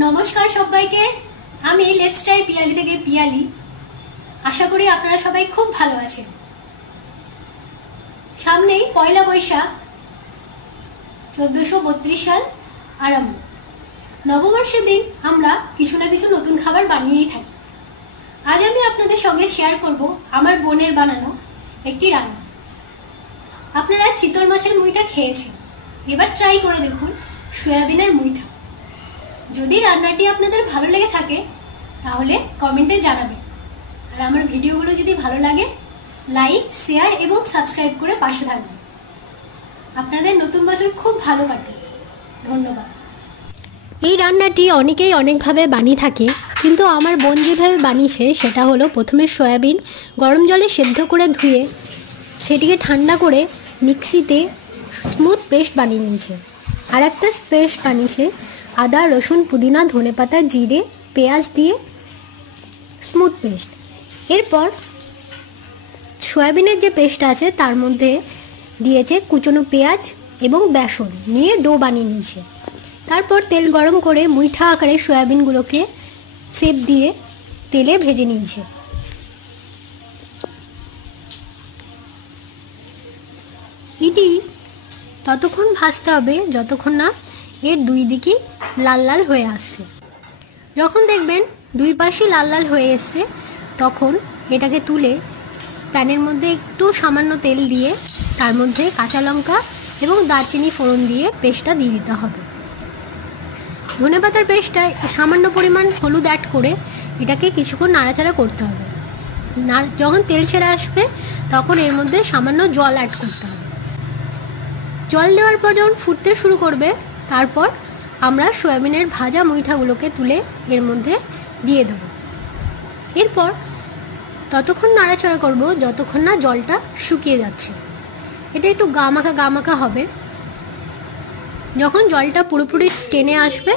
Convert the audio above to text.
নমস্কার সবাইকে। আমি লেটস ট্রাই পিয়ালি থেকে পিয়ালি। আশা করি আপনারা সবাই খুব ভালো আছেন। সামনেই পয়লা বৈশাখ, 1432 সাল আরম্ভ। নববর্ষের দিন আমরা কিছু না কিছু নতুন খাবার বানিয়েই থাকি। আজ আমি আপনাদের সঙ্গে শেয়ার করব আমার বোনের বানানো একটি রান্না। আপনারা চিতল মাছের মুইটা খেয়েছেন, এবার ট্রাই করে দেখুন সয়াবিনের মুইটা। যদি রান্নাটি আপনাদের ভালো লেগে থাকে তাহলে কমেন্টে জানাবেন। আর আমার ভিডিওগুলো যদি ভালো লাগে লাইক, শেয়ার এবং সাবস্ক্রাইব করে পাশে থাকবেন। আপনাদের নতুন বছর খুব ভালো কাটুক। ধন্যবাদ। এই রান্নাটি অনেকেই অনেকভাবে বানিয়ে থাকে, কিন্তু আমার বোন যেভাবে বানিয়েছে সেটা হলো প্রথমে সয়াবিন গরম জলে সেদ্ধ করে ধুয়ে সেটিকে ঠান্ডা করে মিক্সিতে স্মুথ পেস্ট বানিয়ে নিয়েছে। আর একটা পেস্ট বানিয়েছে আদা, রসুন, পুদিনা, ধনেপাতা, জিরে, পেঁয়াজ দিয়ে স্মুথ পেস্ট। এরপর সয়াবিনের যে পেস্ট আছে তার মধ্যে দিয়েছে কুচনো পেঁয়াজ এবং বেসন নিয়ে ডো বানিয়ে নিয়েছে। তারপর তেল গরম করে মুইঠা আকারে সয়াবিনগুলোকে শেপ দিয়ে তেলে ভেজে নিয়েছে। এটি ততক্ষণ ভাজতে হবে যতক্ষণ না এর দুই দিকই লাল লাল হয়ে আসছে। যখন দেখবেন দুই পাশই লাল লাল হয়ে এসছে তখন এটাকে তুলে প্যানের মধ্যে একটু সামান্য তেল দিয়ে তার মধ্যে কাঁচা লঙ্কা এবং দারচিনি ফোড়ন দিয়ে পেস্টটা দিয়ে দিতে হবে। ধনেপাতার পেস্টটা সামান্য পরিমাণ হলুদ অ্যাড করে এটাকে কিছুক্ষণ নাড়াচাড়া করতে হবে। যখন তেল ছেড়ে আসবে তখন এর মধ্যে সামান্য জল অ্যাড করতে হবে। জল দেওয়ার পর যখন ফুটতে শুরু করবে তারপর আমরা সয়াবিনের ভাজা মুইঠাগুলোকে তুলে এর মধ্যে দিয়ে দেবো। এরপর ততক্ষণ নাড়াচাড়া করব যতক্ষণ না জলটা শুকিয়ে যাচ্ছে। এটা একটু গামাখা গামাখা হবে। যখন জলটা পুরোপুরি টেনে আসবে